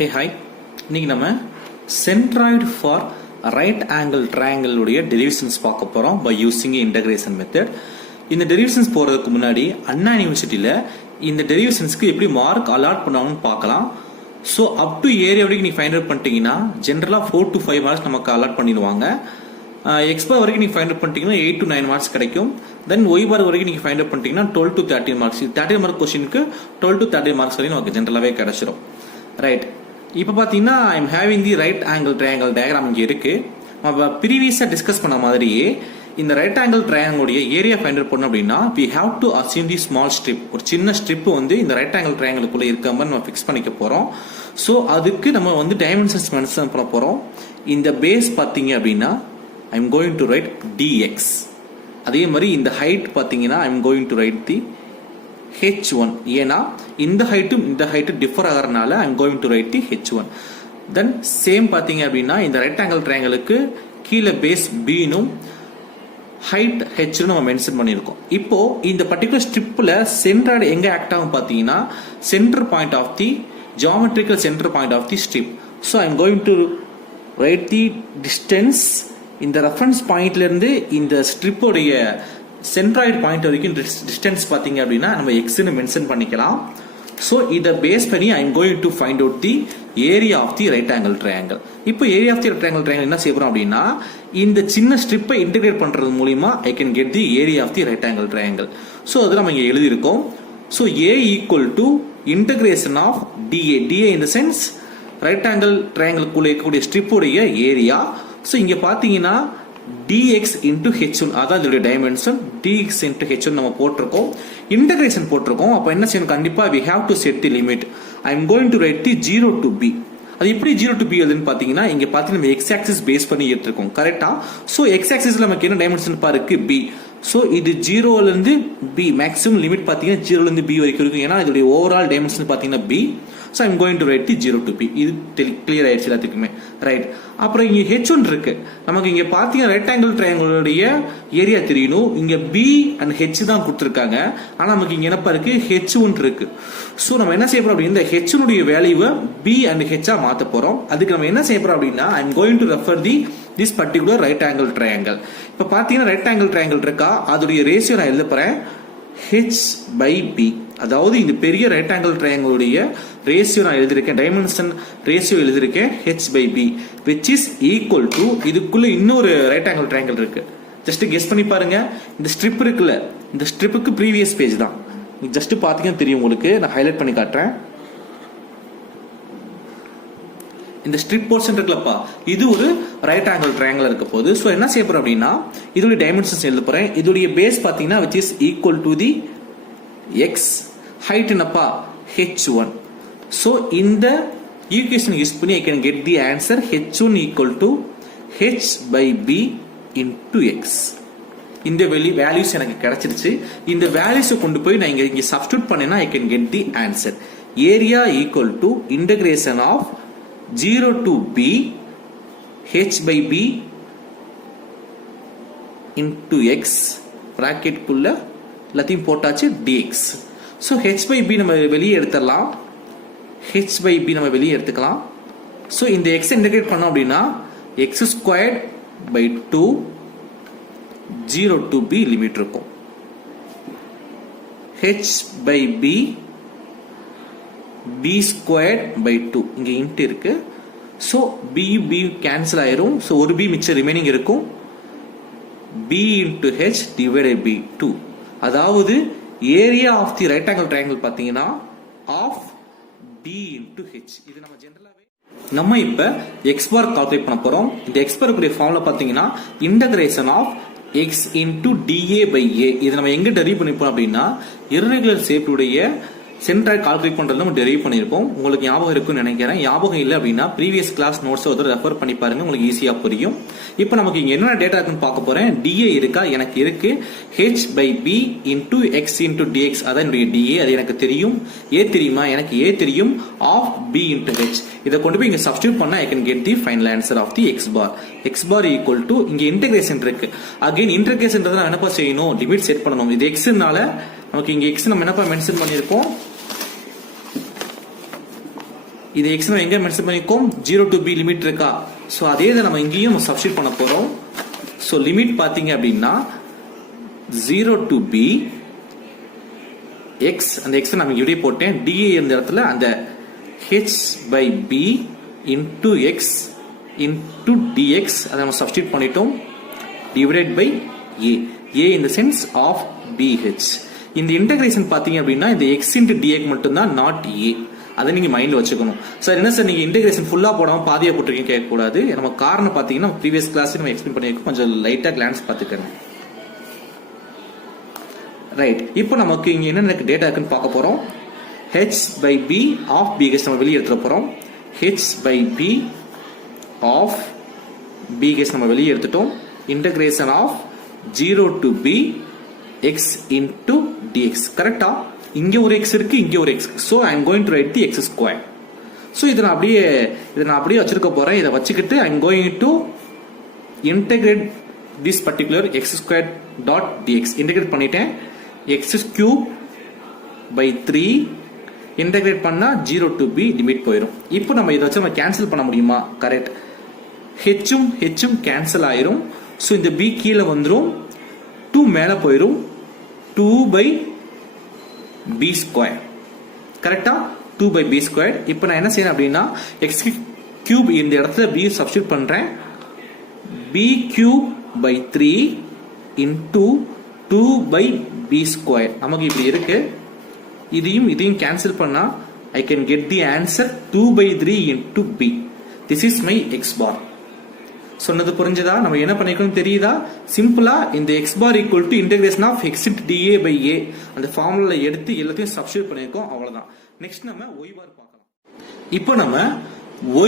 Hey hi, இன்னைக்கு நம்ம centroid for right angle triangle உடைய டெரிவேஷன்ஸ் பார்க்க போகிறோம் பை யூசிங் இன்டகிரேஷன் மெத்தட். இந்த டெரிவேஷன்ஸ் போகிறதுக்கு முன்னாடி அண்ணா யூனிவர்சிட்டியில் இந்த டெரிவேஷன்ஸ்க்கு எப்படி மார்க் அலாட் பண்ணுவாங்கன்னு பார்க்கலாம். ஸோ அப் டு ஏரியா வரைக்கும் நீங்கள் ஃபைண்ட் அவுட் பண்ணிட்டீங்கன்னா ஜென்ரலாக 4 to 5 மார்க்ஸ் நமக்கு அலாட் பண்ணிடுவாங்க. எக்ஸ்பார் வரைக்கும் நீங்கள் ஃபைண்ட் அவுட் பண்ணிட்டீங்கன்னா 8 to 9 மார்க்ஸ் கிடைக்கும். தென் ஒய் பார் வரைக்கும் நீங்கள் ஃபைண்ட் அவுட் பண்ணிட்டீங்கன்னா 12 to 13 மார்க்ஸ். 13 மார்க் கொஸ்டினுக்கு 12 to 13 மார்க்ஸ் வரைக்கும் நமக்கு ஜென்ரலாகவே கிடைச்சிடும். ரைட், இப்போ பார்த்தீங்கன்னா I'm having the right angle triangle diagram இங்கே இருக்கு. நம்ம ப்ரீவியஸாக டிஸ்கஸ் பண்ண மாதிரியே இந்த ரைட் ஆங்கிள் ட்ரையாங்கிளுடைய ஏரியா ஃபைண்ட் அவுட் பண்ணோம் அப்படின்னா we have to assume the small strip. ஒரு சின்ன ஸ்ட்ரிப் வந்து இந்த ரைட் ஆங்கிள் ட்ரையாங்கிளுக்குள்ள இருக்க மாதிரி நம்ம ஃபிக்ஸ் பண்ணிக்க போறோம். ஸோ அதுக்கு நம்ம வந்து டைமென்ஷன்ஸ் மென்ஷன் பண்ண போறோம். இந்த பேஸ் பார்த்தீங்க அப்படின்னா I'm going to write dx. அதே மாதிரி இந்த ஹைட் பார்த்தீங்கன்னா I'm going to write the h1. ஏன்னா இந்த ஹைட்டும் இந்த ஹைட்டும் டிஃபர் ஆகிறதுனால I'm going to write the h1. Then same பார்த்தீங்க அப்படின்னா இந்த ரைட் ஆங்கிள் ட்ரையாங்கிளுக்கு கீழே பேஸ் b-னும் ஹைட் h நம்ம மென்ஷன் பண்ணியிருக்கோம். இப்போ இந்த பர்டிகுலர் ஸ்ட்ரிப்ல சென்டர் எங்க ஆக்ட் ஆகும் பார்த்தீங்கன்னா center point of the geometrical center point of the strip. So I am going to write the distance. இந்த ரெஃபரன்ஸ் பாயிண்ட்ல இருந்து இந்த ஸ்ட்ரிப்போடைய சென்ட்ராய்டு பாயிண்ட் வரைக்கும் டிஸ்டன்ஸ் பார்த்தீங்க அப்படின்னா நம்ம எக்ஸ்ன்னு மென்ஷன் பண்ணிக்கலாம். ஸோ இதை பேஸ் பண்ணி I am going to find out the area of the right angle triangle. இப்போ area of the right angle triangle என்ன செய்யறோம் அப்படின்னா இந்த சின்ன ஸ்ட்ரிப்பை இன்டிகிரேட் பண்றது மூலியமா I can get the area of the right angle triangle. So அது நம்ம இங்கே எழுதியிருக்கோம். So A equal to integration of d A. D A in the sense right angle ட்ரையாங்கிள்குள்ள இருக்கக்கூடிய ஸ்ட்ரிப்புடைய ஏரியா. ஸோ இங்க பாத்தீங்கன்னா dx into h1, அதான் இதோட டைமென்ஷன். dx into h1 நம்ம போட்டிருக்கோம், இன்டகிரேஷன் போட்டிருக்கோம். அப்ப என்ன செய்யணும், கண்டிப்பா we have to set the limit. I am going to write the 0 to b. அது எப்படி 0 to b எழுதுன்னு பாத்தீங்கன்னா இங்க பாத்தீங்கன்னா நம்ம x axis பேஸ் பண்ணி எடுத்துருக்கோம் கரெக்டா. சோ x axisல நமக்கு என்ன டைமென்ஷன் பாருக்கு b. சோ இது 0ல இருந்து b மேக்ஸிமம் லிமிட் பாத்தீங்கன்னா 0ல இருந்து b வரைக்கும் இருக்கும். ஏன்னா இதோட ஓவரால் டைமென்ஷன் பாத்தீங்கன்னா b. So I'm going to write the 0 to b. இது கிளியர் ஆயிடுச்சு எல்லாத்துக்குமே. ரைட், அப்புறம் இங்க h1 இருக்கு. நமக்கு இங்க பாத்தீங்கன்னா ரைட் ஆங்கிள் ட்ரையாங்கிளுடைய ஏரியா தெரியணும். இங்க b and h தான் கொடுத்துருக்காங்க. ஆனா நமக்கு இங்க என்னப்பா இருக்கு, h1 இருக்கு. சோ நம்ம என்ன செய்ய போறோம் அப்படின்னா இந்த h1 உடைய வேல்யூவை b and h மாத்த போறோம். அதுக்கு நம்ம என்ன செய்ய போறோம் அப்படின்னா I'm going to refer this particular right angle triangle. இப்ப பாத்தீங்கன்னா ரைட் ஆங்கிள் ட்ரையாங்கிள் இருக்கா, அதோடைய ரேஷியோ நான் எழுத போறேன் h by b. அதாவது இந்த பெரிய ரைட் ஆங்கிள் ட்ரையாங்கிளுடைய ரேஷியோ நான் எழுதிருக்கேன், டைமென்ஷன் ரேஷியோ எழுதிருக்கேன் h by b which is equal to, இதுக்குள்ள இன்னொரு ரைட் ஆங்கிள் ட்ரையாங்கிள் இருக்கு. ஜஸ்ட் கெஸ் பண்ணி பாருங்க. இந்த ஸ்ட்ரிப் இருக்குல்ல, இந்த ஸ்ட்ரிப்புக்கு ப்ரீவியஸ் பேஜ் தான். நீங்க ஜஸ்ட் பாத்தீங்கன்னா தெரியும் உங்களுக்கு. நான் ஹைலைட் பண்ணி காட்டுறேன். இந்த ஸ்ட்ரிப் போர்ஷன் இருக்குல்லப்பா, இது ஒரு ரைட் ஆங்கிள் ட்ரையாங்கிள் இருக்க போகுது. ஸோ என்ன செய்ய போறேன் அப்படின்னா இதோட டைமென்ஷன்ஸ் எழுத போறேன். இதோடைய பேஸ் பாத்தீங்கன்னா which is equal to the x, height என்னப்பா h1. so இந்த ஈக்குவேஷன் யூஸ் பண்ணி I can get the answer h1 equal to h by b into x. இந்த வேல்யூஸ் எனக்கு கிடைச்சிருச்சு. இந்த வேல்யூஸை கொண்டு போய் நான் இங்க சப்ஸ்டிட்யூட் பண்ணேன்னா I can get the answer. Area equal to integration of 0 to b h by b into x bracket குள்ள எல்லாத்தையும் போட்டாச்சு dx. So h by b நம்ம வெளியே எடுத்துடலாம். h by b நம்ம வெளியே எடுத்துக்கலாம். ஸோ இந்த x இன்டகிரேட் பண்ணோம் அப்படின்னா x squared by 2 0 to b limit இருக்கும். h by b b squared by 2 இங்க இன்ட் இருக்கு. ஸோ b b கேன்சல் ஆயிரும். ஸோ ஒரு b மிச்சம் ரிமைனிங் இருக்கும். b into h divided by 2. அதாவது area of the right angle triangle பாத்தீங்கன்னா ஆஃப் b into h. இது நம்ம ஜெனரலாவே நம்ம இப்ப x பார் கால்குலேட் பண்ண போறோம். இந்த x பார் உடைய ஃபார்முலா பாத்தீங்கன்னா integration of x into dA by a. இது நம்ம எங்க டெரிவ் பண்ணிப்போம் அப்படின்னா இர்ரெகுலர் ஷேப் உடைய சென்ட்ராய்டு கால்குலேட் பண்றது நம்ம டெரிவ் பண்ணிருப்போம். உங்களுக்கு ஞாபகம் இருக்குன்னு நினைக்கிறேன். ஞாபகம் இல்லை அப்படின்னா ப்ரீவியஸ் கிளாஸ் நோட்ஸ் ஒரு ரெஃபர் பண்ணி பாருங்க, உங்களுக்கு ஈஸியா புரியும். இப்போ நமக்கு இங்க என்ன டேட்டா இருக்குன்னு பார்க்க போறேன். dA இருக்கா, எனக்கு இருக்கு h by b into x into dx. அதான் என்னுடைய dA, அது எனக்கு தெரியும். a தெரியுமா, எனக்கு a தெரியும். of b into h. இதை கொண்டு போய் இங்க சப்ஸ்டிட்யூட் பண்ணா I can get the final answer of the x bar. x bar equal to இங்க இன்டகிரேஷன் இருக்கு. அகைன் இன்டகிரேஷன் நான் என்னப்பா செய்யணும், லிமிட் செட் பண்ணணும். இது xனால நமக்கு இங்க x நம்ம என்னப்பா மென்ஷன் பண்ணிருக்கோம் இது x நம்ம எங்க மென்ஷன் பண்ணிருக்கோம் 0 to b லிமிட் இருக்கா சோ அதே தான் நம்ம இங்கேயும் சப்ஸ்டிட்யூட் பண்ண போறோம் சோ லிமிட் பாத்தீங்க அப்படின்னா 0 to b x அந்த x நான் இங்க இப்படியே போட்டேன் dA இந்த இடத்துல அந்த h by b into x into dx அதை நம்ம சப்ஸ்டிட்யூட் பண்ணிட்டோம் divided by a in the sense of bh இந்த இன்டகிரேஷன் பாத்தீங்க அப்படின்னா இந்த x into dx மட்டும் தான் not a அதை நீங்க மைண்ட்ல வச்சுக்கணும் சார் என்ன சார் நீங்க இன்டகிரேஷன் ஃபுல்லா போடாம பாதியா போட்டுருக்கீங்க கேட்க கூடாது நம்ம காரணம் பாத்தீங்கன்னா ப்ரீவியஸ் கிளாஸ் நம்ம எக்ஸ்பிளைன் பண்ணிருக்கோம் கொஞ்சம் லைட்டா கிளான்ஸ் பாத்துக்கங்க ரைட் இப்போ நமக்கு இங்க என்ன டேட்டா இருக்குன்னு பார்க்க போறோம் h by b of bh நம்ம வெளிய எடுத்துற போறோம் h by b of bh நம்ம வெளிய எடுத்துட்டோம் integration of 0 to b x into dx கரெக்ட்டா இங்க ஒரு x இருக்கு இங்க ஒரு x so I am going to write the x square so இத நான் அப்படியே வச்சிருக்க போறேன் இத வச்சிக்கிட்டு I am going to integrate this particular x square dot dx integrate பண்ணிட்டேன் x cube by 3 integrate பண்ணா 0 to b லிமிட் போயிடும் இப்போ நம்ம இத வச்சு நம்ம கேன்சல் பண்ண முடியுமா கரெக்ட் h கேன்சல் ஆயிரும் சோ இந்த b கீழ வந்துரும் 2 மேல போயிரும் 2 by b square கரெக்ட்டா 2 by b square இப்போ நான் என்ன செய்யணும் அப்படினா x cube இந்த இடத்துல b சப்ஸ்டிட்யூட் பண்றேன் b cube by 3 into 2 by b square நமக்கு இப்படி இருக்கு இதையும் கேன்சல் பண்ணா I can get the answer 2 by 3 into b this is my x bar சொன்னது புரிஞ்சதா நம்ம என்ன பண்ணிக்கணும் தெரியுதா சிம்பிளா இந்த x bar equal to integration of x into dA by a அந்த ஃபார்முலால எடுத்து எல்லாத்தையும் சப்ஸ்டிட்யூட் பண்ணிருக்கோம் அவ்வளவுதான் நெக்ஸ்ட் நம்ம y bar பார்க்கலாம் இப்போ நம்ம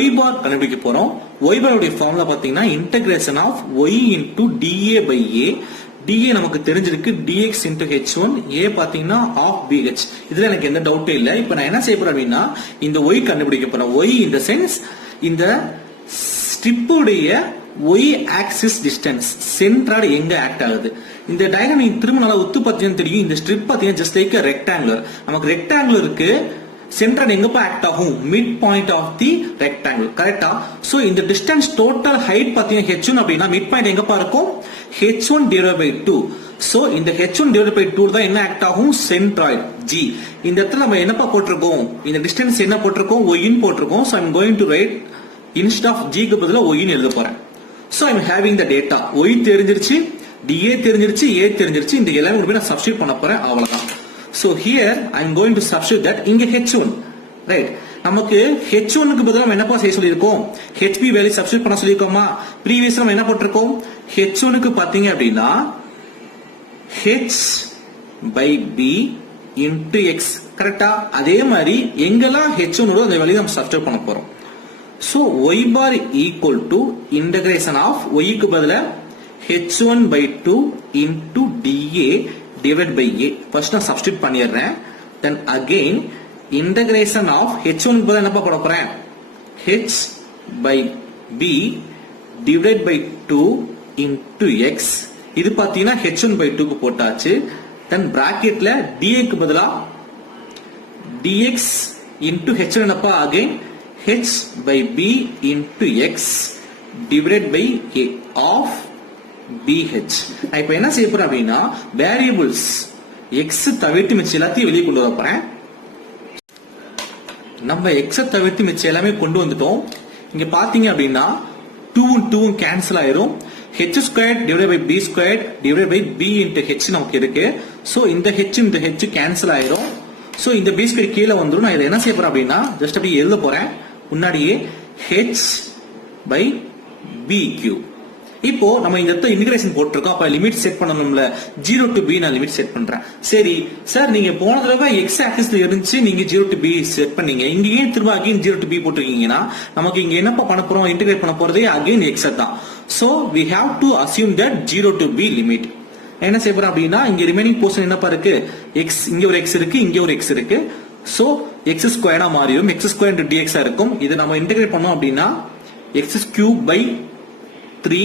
y bar கண்டுபிடிக்க போறோம் y bar உடைய ஃபார்முலா பாத்தீங்கன்னா integration of y into dA by a dA நமக்கு தெரிஞ்சிருக்கு dx into h1 a பாத்தீங்கன்னா of bh இதுல எனக்கு எந்த டவுட்டே இல்ல இப்போ நான் என்ன செய்ய போறேன் அப்படினா இந்த y கண்டுபிடிக்க போறேன் y in the sense இந்த ஸ்ட்ரிப் உடைய y axis distance சென்ட்ராய்டு எங்க ஆக்ட் ஆகுது இந்த டயகிராம் நீங்க திரும்ப நல்லா உத்து பார்த்தீங்கன்னா தெரியும் இந்த ஸ்ட்ரிப் பாத்தீங்கன்னா just like a rectangular நமக்கு ரெக்டாங்குலருக்கு சென்ட்ராய்டு எங்க போய் ஆக்ட் ஆகும் mid point of the rectangle கரெக்ட்டா சோ இந்த டிஸ்டன்ஸ் டோட்டல் ஹைட் பாத்தீங்கன்னா h1 அப்படினா மிட் பாயிண்ட் எங்க பா இருக்கும் h1 divided by 2 சோ இந்த h1 divided by 2 தான் என்ன ஆக்ட் ஆகும் சென்ட்ராய்டு g இந்த இடத்துல நம்ம என்னப்பா போட்டுருக்கோம் இந்த டிஸ்டன்ஸ் என்ன போட்டுருக்கோம் y ன்னு போட்டுருக்கோம் so I am going to write instead of g க்கு பதிலா y ன்னு எழுத போறேன் so I am having the data y தெரிஞ்சிருச்சு dA தெரிஞ்சிருச்சு a தெரிஞ்சிருச்சு இந்த எல்லாமே கொண்டு போய் நான் சப்ஸ்டிட்யூட் பண்ண போறேன் அவ்வளவுதான் so here I am going to substitute that இங்க h1 right நமக்கு h1 க்கு பதிலா நம்ம என்னப்பா செய்ய சொல்லிருக்கோம் hb வேல்யூ சப்ஸ்டிட்யூட் பண்ண சொல்லிருக்கோமா previous நம்ம என்ன போட்டுருக்கோம் h1 க்கு பாத்தீங்க அப்படினா h by b into x கரெக்ட்டா அதே மாதிரி எங்கெல்லாம் h1 ஓட அந்த வேல்யூ நம்ம சப்ஸ்டிட்யூட் பண்ண போறோம் so y bar equal to integration of y க்கு பதிலா h1 by 2 into dA divided by a first நான் சப்ஸ்டிட்யூட் பண்ணிடுறேன் then again integration of h1 க்கு பதிலா என்ன போட போறேன் h by b divided by 2 into x இது பாத்தீங்கன்னா h1 by 2 க்கு போட்டாச்சு then bracketல dA க்கு பதிலா dx into h1 என்னப்பா again h by b into x divided by a of bh நான் இப்போ என்ன செய்ய போறேன் அப்படினா வேரியபிள்ஸ் x தவிர்த்து மிச்ச எல்லாத்தையும் வெளிய கொண்டு வர போறேன் நம்ம x தவிர்த்து மிச்ச எல்லாமே கொண்டு வந்துட்டோம் இங்க பாத்தீங்க அப்படினா 2 கேன்சல் ஆயிரும் h squared divided by b squared divided by b into h நமக்கு இருக்கு சோ இந்த h கேன்சல் ஆயிரும் சோ இந்த b squared கீழ வந்துரும் நான் இத என்ன செய்ய போறேன் அப்படினா ஜஸ்ட் அப்படியே எழுத போறேன் முன்னாடியே h by b cube இப்போ நம்ம இந்த இடத்துல இன்டகிரேஷன் போட்டுருக்கோம் அப்ப லிமிட் செட் பண்ணணும்ல 0 to b நான் லிமிட் செட் பண்றேன் சரி சார் நீங்க போன தடவை x ஆக்சிஸ்ல இருந்துச்சு நீங்க 0 to b செட் பண்ணீங்க இங்க ஏன் திரும்ப அகைன் 0 to b போட்டுருக்கீங்கன்னா நமக்கு இங்க என்னப்பா பண்ண போறோம் இன்டகிரேட் பண்ண போறதே அகைன் x தான் so we have to assume that 0 to b limit என்ன செய்ய போறோம் அப்படின்னா இங்க ரிமைனிங் போர்ஷன் என்னப்பா இருக்கு x இங்க ஒரு x இருக்கு இங்க ஒரு x இருக்கு so x ஸ்கொயர்டா மாறிடும் x ஸ்கொயர் into dx இருக்கும் இத நம்ம இன்டகிரேட் பண்ணோம் அப்படின்னா x cube by 3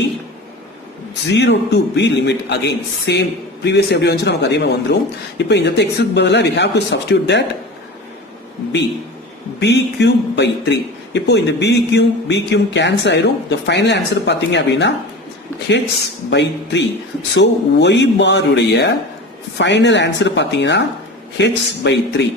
0 to b limit again same previous எப்படி வந்துச்சு நமக்கு அதே மாதிரி வந்துரும் இப்போ இந்த x க்கு பதிலா we have to substitute that b b cube by 3. இப்போ இந்த b cube கேன்சல் ஆயிரும். the final answer பாத்தீங்க அப்படின்னா h by 3. so y bar உடைய final answer பாத்தீங்கன்னா h by 3.